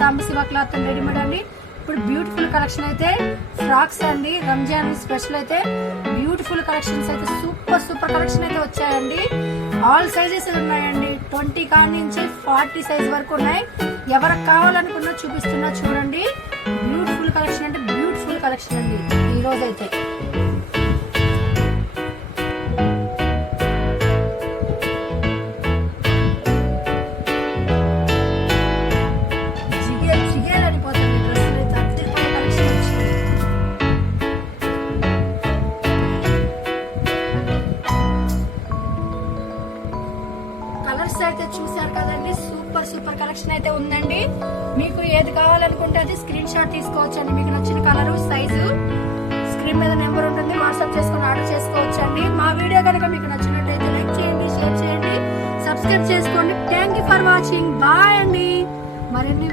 Sambasiva cloth and readymade అండి. ఇప్పుడు beautiful collection అయితే ఫ్రాక్స్ అండి. రంజాన్ స్పెషల్ అయితే బ్యూటిఫుల్ కలెక్షన్స్ అయితే సూపర్ కలెక్షన్ అయితే వచ్చాయండి. ఆల్ సైజెస్ ఉన్నాయండి. 20 కాడి నుంచి 40 సైజ్ వరకు ఉన్నాయి. ఎవరికి కావాలనుకున్నా చూపిస్తున్నా చూడండి. బ్యూటిఫుల్ కలెక్షన్ అంటే బ్యూటిఫుల్ కలెక్షన్ అండి ఈ రోజు అయితే. కలర్స్ అయితే చూసారు కదండి. సూపర్ కలెక్షన్ అయితే ఉందండి. మీకు ఏది కావాలనుకుంటే అది స్క్రీన్ షాట్ తీసుకోవచ్చండి. మీకు నచ్చిన కలరు సైజు స్క్రీన్ మీద నెంబర్ ఉంటుంది, వాట్సాప్ చేసుకుని ఆర్డర్ చేసుకోవచ్చండి. మా వీడియో కనుక మీకు నచ్చినట్టయితే లైక్ చేయండి, షేర్ చేయండి, సబ్స్క్రైబ్ చేసుకోండి. Thank you for watching. Bye అండి. మరిన్ని